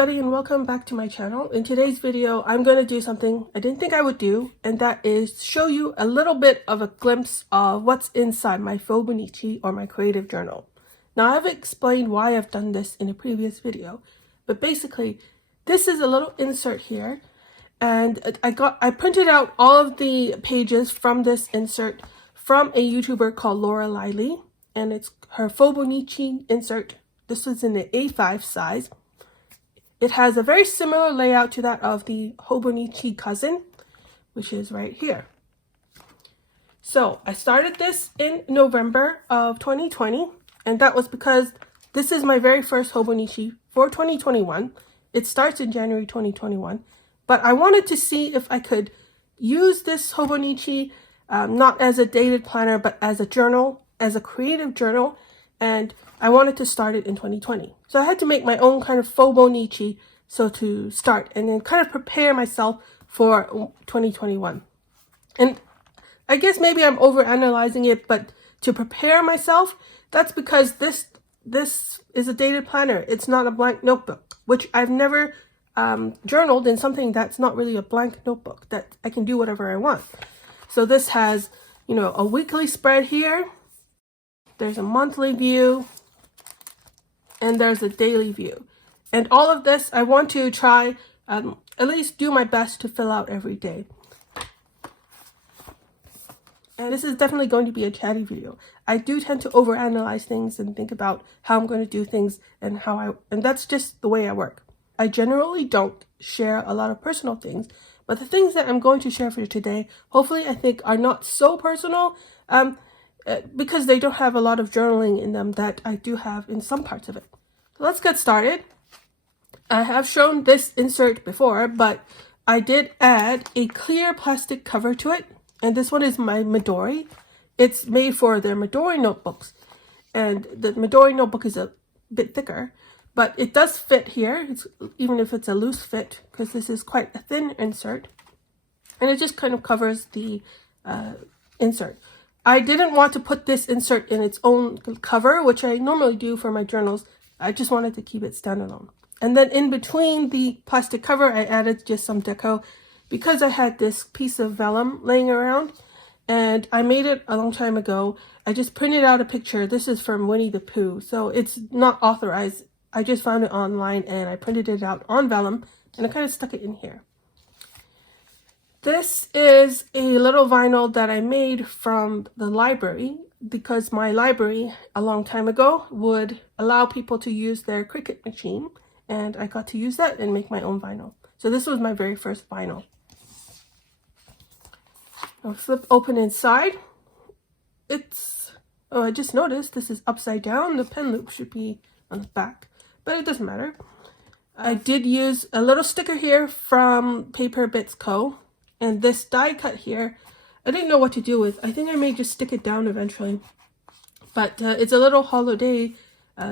everybody, and welcome back to my channel. In today's video, I'm going to do something I didn't think I would do, and that is show you a little bit of a glimpse of what's inside my Fauxbonichi or my creative journal. Now, I've explained why I've done this in a previous video, but basically, this is a little insert here, and I printed out all of the pages from this insert from a YouTuber called Lorelei Lee, and it's her Fauxbonichi insert. This was in the A5 size. It has a very similar layout to that of the Fauxbonichi cousin, which is right here. So I started this in November of 2020, and that was because this is my very first Fauxbonichi for 2021. It starts in January 2021, but I wanted to see if I could use this Fauxbonichi not as a dated planner, but as a journal, as a creative journal, and I wanted to start it in 2020. So I had to make my own kind of Fauxbonichi to start and then kind of prepare myself for 2021. And I guess maybe I'm overanalyzing it, but to prepare myself, that's because this is a dated planner. It's not a blank notebook, which I've never journaled in something that's not really a blank notebook, that I can do whatever I want. So this has, a weekly spread here. There's a monthly view, and there's a daily view. And all of this, I want to try, at least do my best to fill out every day. And this is definitely going to be a chatty video. I do tend to overanalyze things and think about how I'm going to do things and and that's just the way I work. I generally don't share a lot of personal things, but the things that I'm going to share for today, hopefully I think are not so personal, because they don't have a lot of journaling in them that I do have in some parts of it. So let's get started. I have shown this insert before, but I did add a clear plastic cover to it. And this one is my Midori. It's made for their Midori notebooks. And the Midori notebook is a bit thicker, but it does fit here, even if it's a loose fit, because this is quite a thin insert. And it just kind of covers the insert. I didn't want to put this insert in its own cover, which I normally do for my journals. I just wanted to keep it standalone. And then in between the plastic cover, I added just some deco because I had this piece of vellum laying around, and I made it a long time ago. I just printed out a picture. This is from Winnie the Pooh, so it's not authorized. I just found it online and I printed it out on vellum, and I kind of stuck it in here. This is a little vinyl that I made from the library because my library a long time ago would allow people to use their Cricut machine, and I got to use that and make my own vinyl. So this was my very first vinyl. I'll flip open inside. I just noticed this is upside down. The pen loop should be on the back, but it doesn't matter. I did use a little sticker here from Paper Bits Co. And this die cut here, I didn't know what to do with. I think I may just stick it down eventually. But it's a little holiday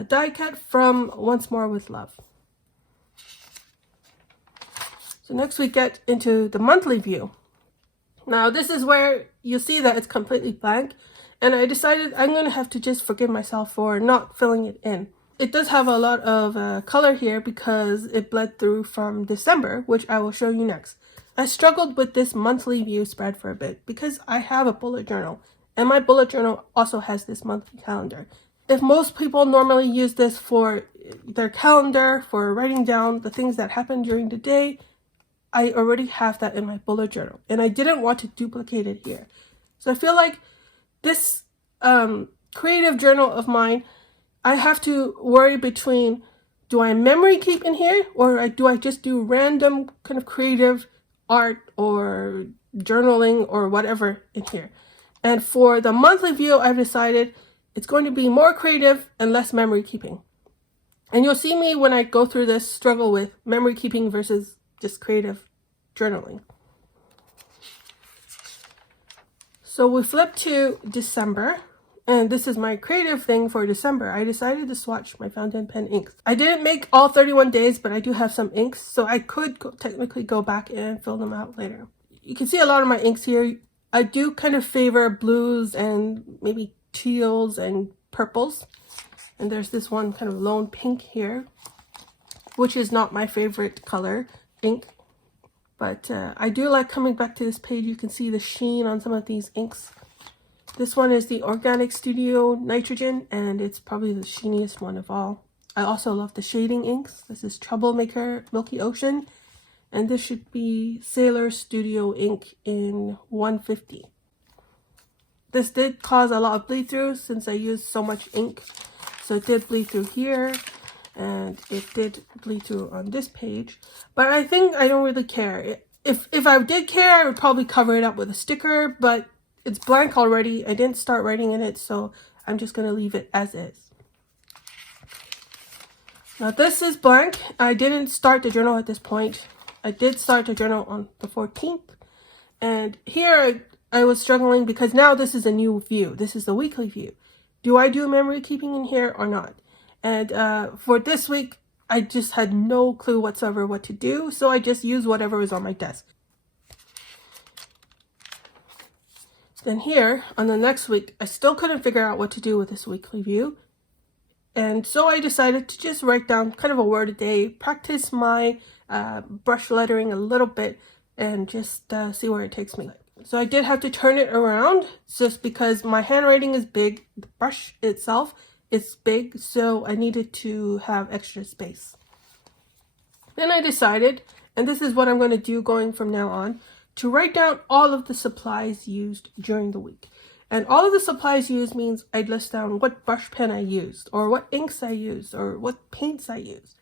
die cut from Once More with Love. So next we get into the monthly view. Now this is where you'll see that it's completely blank. And I decided I'm going to have to just forgive myself for not filling it in. It does have a lot of color here because it bled through from December, which I will show you next. I struggled with this monthly view spread for a bit because I have a bullet journal, and my bullet journal also has this monthly calendar. If most people normally use this for their calendar, for writing down the things that happen during the day, I already have that in my bullet journal, and I didn't want to duplicate it here. So I feel like this creative journal of mine, I have to worry between, do I memory keep in here, or do I just do random kind of creative art or journaling or whatever in here. And for the monthly view, I've decided it's going to be more creative and less memory keeping. And you'll see me when I go through this struggle with memory keeping versus just creative journaling. So we flip to December, and this is my creative thing for December. I decided to swatch my fountain pen inks. I didn't make all 31 days, but I do have some inks, so I could technically go back and fill them out later. You can see a lot of my inks here. I do kind of favor blues and maybe teals and purples. And there's this one kind of lone pink here. which is not my favorite color ink. But I do like coming back to this page. You can see the sheen on some of these inks. This one is the Organic Studio Nitrogen, and it's probably the sheeniest one of all. I also love the shading inks. This is Troublemaker Milky Ocean, and this should be Sailor Studio ink in 150. This did cause a lot of bleed through since I used so much ink. So it did bleed through here, and it did bleed through on this page. But I think I don't really care. If I did care, I would probably cover it up with a sticker, but it's blank already. I didn't start writing in it, so I'm just going to leave it as is. Now this is blank. I didn't start the journal at this point. I did start the journal on the 14th. And here I was struggling because now this is a new view. This is the weekly view. Do I do memory keeping in here or not? And for this week, I just had no clue whatsoever what to do. So I just used whatever was on my desk. Then here, on the next week, I still couldn't figure out what to do with this weekly view. And so I decided to just write down kind of a word a day, practice my brush lettering a little bit, and just see where it takes me. So I did have to turn it around just because my handwriting is big. The brush itself is big, so I needed to have extra space. Then I decided, and this is what I'm going to do going from now on, to write down all of the supplies used during the week. And all of the supplies used means I'd list down what brush pen I used, or what inks I used, or what paints I used.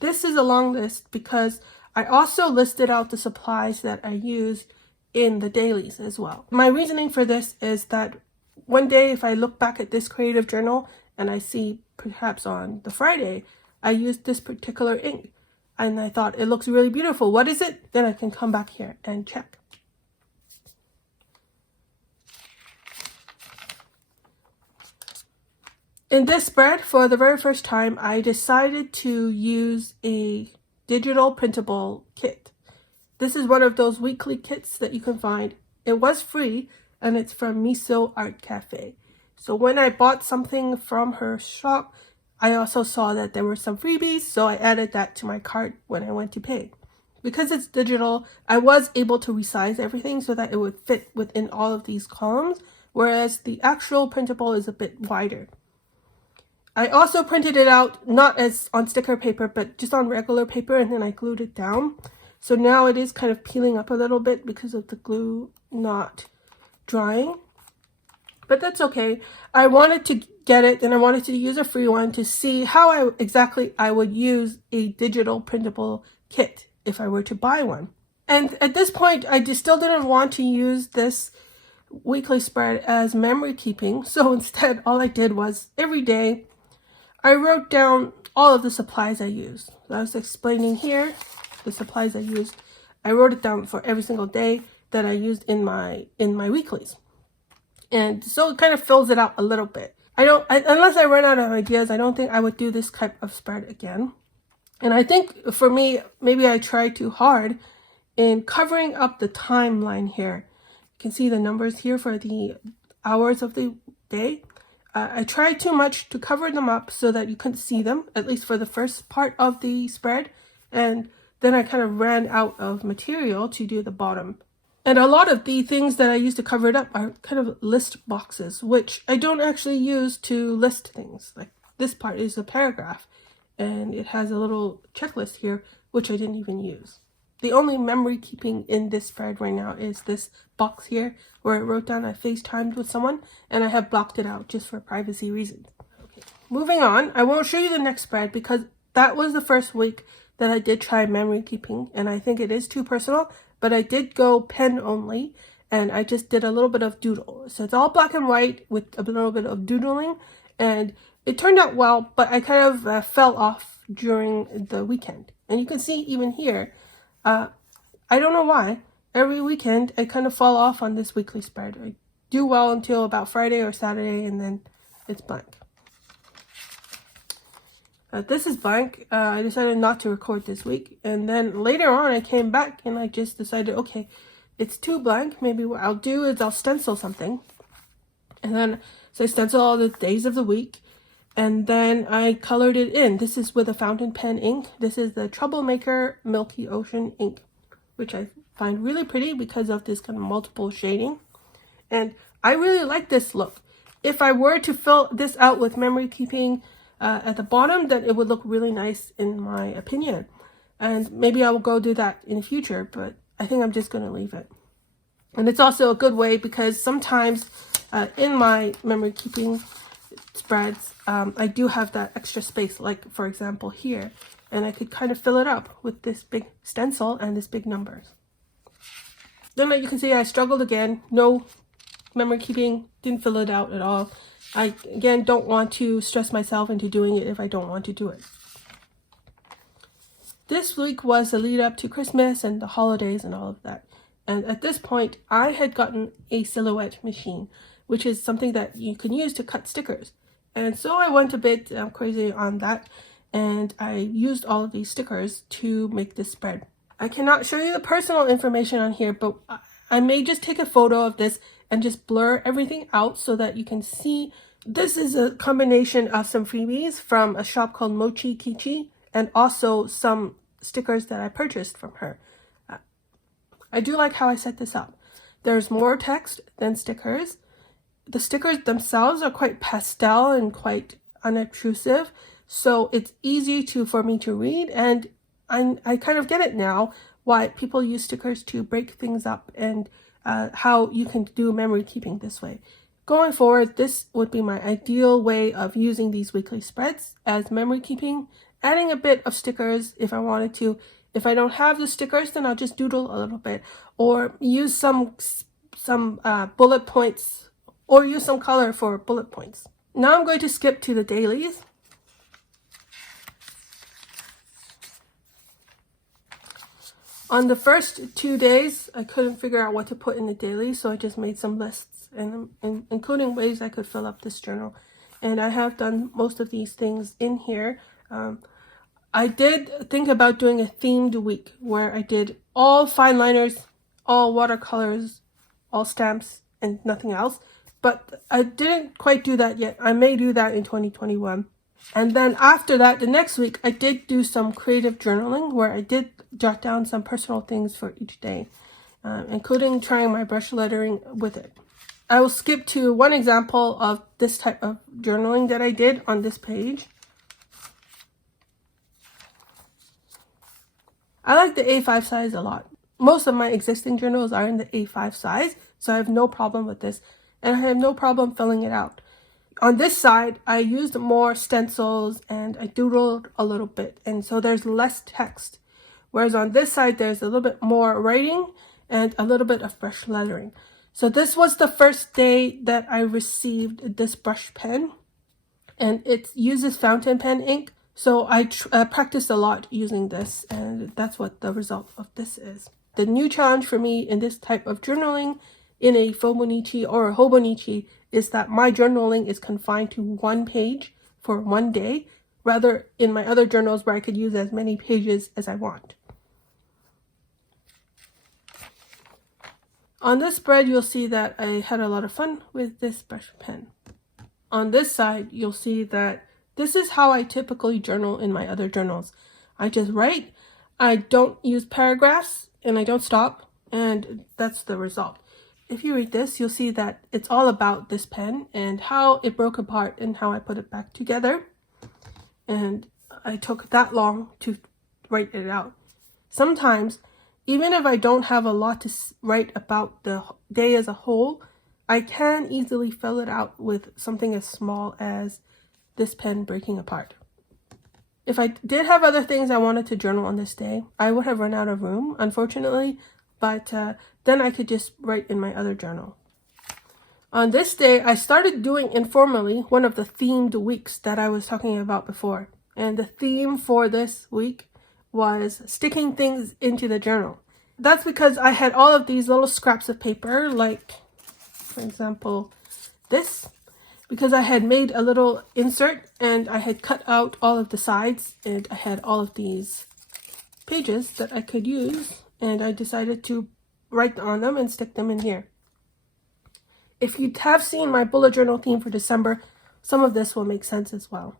This is a long list because I also listed out the supplies that I used in the dailies as well. My reasoning for this is that one day if I look back at this creative journal and I see perhaps on the Friday, I used this particular ink and I thought it looks really beautiful. What is it? Then I can come back here and check. In this spread, for the very first time, I decided to use a digital printable kit. This is one of those weekly kits that you can find. It was free, and it's from Miso Art Cafe. So when I bought something from her shop, I also saw that there were some freebies, so I added that to my cart when I went to pay. Because it's digital, I was able to resize everything so that it would fit within all of these columns, whereas the actual printable is a bit wider. I also printed it out, not as on sticker paper, but just on regular paper, and then I glued it down. So now it is kind of peeling up a little bit because of the glue not drying. But that's okay. I wanted to get it, and I wanted to use a free one to see how exactly I would use a digital printable kit if I were to buy one. And at this point, I just still didn't want to use this weekly spread as memory keeping. So instead, all I did was every day, I wrote down all of the supplies I used. So I was explaining here the supplies I used. I wrote it down for every single day that I used in my weeklies. And so it kind of fills it out a little bit. Unless I run out of ideas, I don't think I would do this type of spread again. And I think for me, maybe I tried too hard in covering up the timeline here. You can see the numbers here for the hours of the day. I tried too much to cover them up so that you couldn't see them, at least for the first part of the spread. And then I kind of ran out of material to do the bottom. And a lot of the things that I use to cover it up are kind of list boxes, which I don't actually use to list things. Like this part is a paragraph, and it has a little checklist here, which I didn't even use. The only memory keeping in this spread right now is this box here where I wrote down I FaceTimed with someone, and I have blocked it out just for privacy reasons. Okay. Moving on, I won't show you the next spread because that was the first week that I did try memory keeping, and I think it is too personal, but I did go pen only, and I just did a little bit of doodle. So it's all black and white with a little bit of doodling, and it turned out well, but I kind of fell off during the weekend. And you can see even here, I don't know why. Every weekend, I kind of fall off on this weekly spread. I do well until about Friday or Saturday, and then it's blank. This is blank. I decided not to record this week. And then later on, I came back and I just decided, okay, it's too blank. Maybe what I'll do is I'll stencil something. And then, so I stencil all the days of the week. And then I colored it in. This is with a fountain pen ink. This is the Troublemaker Milky Ocean ink, which I find really pretty because of this kind of multiple shading. And I really like this look. If I were to fill this out with memory keeping at the bottom, then it would look really nice in my opinion. And maybe I will go do that in the future, but I think I'm just going to leave it. And it's also a good way because sometimes in my memory keeping spreads, I do have that extra space, like for example here, and I could kind of fill it up with this big stencil and this big numbers. Then you can see I struggled again. No memory keeping, didn't fill it out at all. I again don't want to stress myself into doing it if I don't want to do it. This week was the lead up to Christmas and the holidays and all of that. And at this point, I had gotten a silhouette machine, which is something that you can use to cut stickers. And so I went a bit crazy on that, and I used all of these stickers to make this spread. I cannot show you the personal information on here, but I may just take a photo of this and just blur everything out so that you can see. This is a combination of some freebies from a shop called Mochi Kichi and also some stickers that I purchased from her. I do like how I set this up. There's more text than stickers. The stickers themselves are quite pastel and quite unobtrusive, so it's easy for me to read, and I kind of get it now why people use stickers to break things up and how you can do memory keeping this way. Going forward, this would be my ideal way of using these weekly spreads as memory keeping, adding a bit of stickers if I wanted to. If I don't have the stickers, then I'll just doodle a little bit or use some bullet points or use some color for bullet points. Now I'm going to skip to the dailies. On the first 2 days, I couldn't figure out what to put in the daily, so I just made some lists, and including ways I could fill up this journal. And I have done most of these things in here. I did think about doing a themed week where I did all fine liners, all watercolors, all stamps, and nothing else. But I didn't quite do that yet. I may do that in 2021. And then after that, the next week, I did do some creative journaling where I did jot down some personal things for each day, including trying my brush lettering with it. I will skip to one example of this type of journaling that I did on this page. I like the A5 size a lot. Most of my existing journals are in the A5 size, so I have no problem with this, and I have no problem filling it out. On this side, I used more stencils and I doodled a little bit, and so there's less text. Whereas on this side, there's a little bit more writing and a little bit of brush lettering. So this was the first day that I received this brush pen, and it uses fountain pen ink. So I practiced a lot using this, and that's what the result of this is. The new challenge for me in this type of journaling in a Fauxbonichi or a Hobonichi is that my journaling is confined to one page for one day, rather in my other journals where I could use as many pages as I want. On this spread, you'll see that I had a lot of fun with this brush pen. On this side, you'll see that this is how I typically journal in my other journals. I just write, I don't use paragraphs, and I don't stop, and that's the result. If you read this, you'll see that it's all about this pen and how it broke apart and how I put it back together. And I took that long to write it out. Sometimes, even if I don't have a lot to write about the day as a whole, I can easily fill it out with something as small as this pen breaking apart. If I did have other things I wanted to journal on this day, I would have run out of room, unfortunately, but then I could just write in my other journal. On this day, I started doing informally one of the themed weeks that I was talking about before. And the theme for this week was sticking things into the journal. That's because I had all of these little scraps of paper, like, for example, this, because I had made a little insert and I had cut out all of the sides, and I had all of these pages that I could use, and I decided to write on them and stick them in here. If you have seen my bullet journal theme for December, some of this will make sense as well.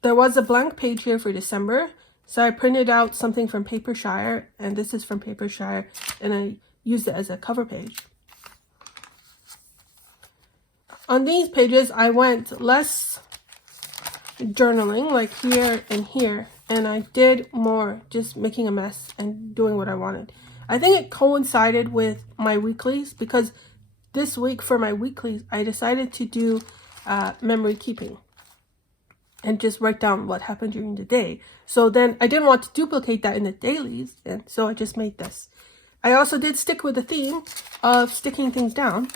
There was a blank page here for December, so I printed out something from Papershire, and this is from Papershire, and I used it as a cover page. On these pages, I went less journaling, like here and here, and I did more just making a mess and doing what I wanted. I think it coincided with my weeklies, because this week for my weeklies, I decided to do memory keeping and just write down what happened during the day. So then I didn't want to duplicate that in the dailies, and so I just made this. I also did stick with the theme of sticking things down.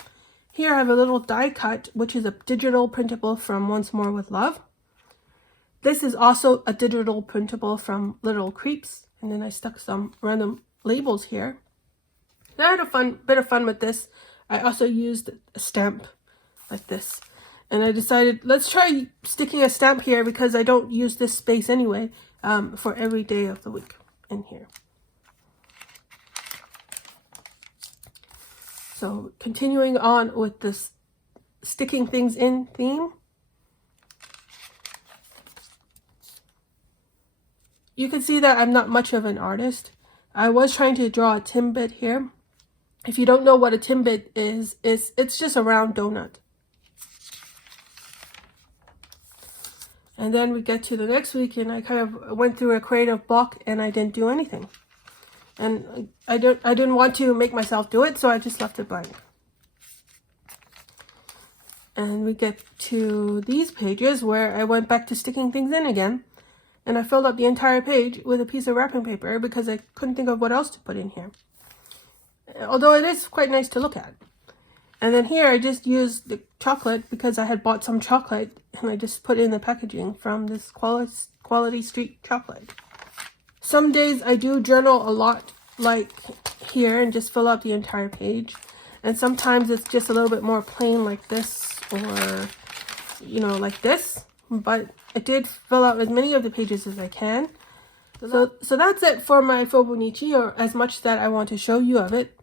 Here I have a little die cut, which is a digital printable from Once More with Love. This is also a digital printable from Little Creeps, and then I stuck some random labels here. And I had a bit of fun with this. I also used a stamp like this, and I decided let's try sticking a stamp here because I don't use this space anyway for every day of the week in here. So continuing on with this sticking things in theme. You can see that I'm not much of an artist. I was trying to draw a Timbit here. If you don't know what a Timbit is, it's just a round donut. And then we get to the next week, and I kind of went through a creative block, and I didn't do anything. And I didn't want to make myself do it, so I just left it blank. And we get to these pages where I went back to sticking things in again. And I filled up the entire page with a piece of wrapping paper because I couldn't think of what else to put in here. Although it is quite nice to look at. And then here I just used the chocolate because I had bought some chocolate, and I just put in the packaging from this Quality Street chocolate. Some days I do journal a lot, like here, and just fill out the entire page. And sometimes it's just a little bit more plain like this, or, you know, like this. But I did fill out as many of the pages as I can. So that's it for my Fauxbonichi, or as much that I want to show you of it.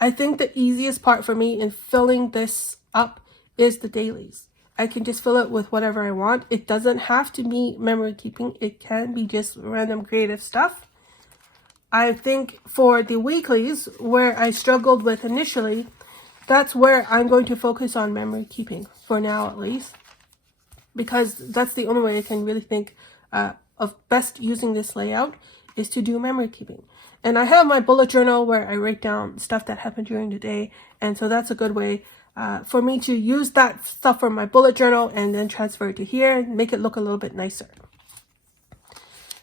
I think the easiest part for me in filling this up is the dailies. I can just fill it with whatever I want. It doesn't have to be memory keeping. It can be just random creative stuff. I think for the weeklies, where I struggled with initially, that's where I'm going to focus on memory keeping, for now at least. Because that's the only way I can really think of best using this layout, is to do memory keeping. And I have my bullet journal where I write down stuff that happened during the day. And so that's a good way for me to use that stuff from my bullet journal and then transfer it to here and make it look a little bit nicer.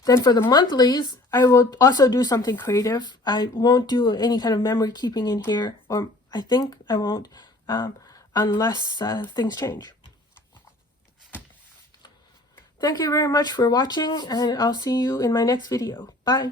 Then for the monthlies, I will also do something creative. I won't do any kind of memory keeping in here, or I think I won't, unless things change. Thank you very much for watching, and I'll see you in my next video. Bye.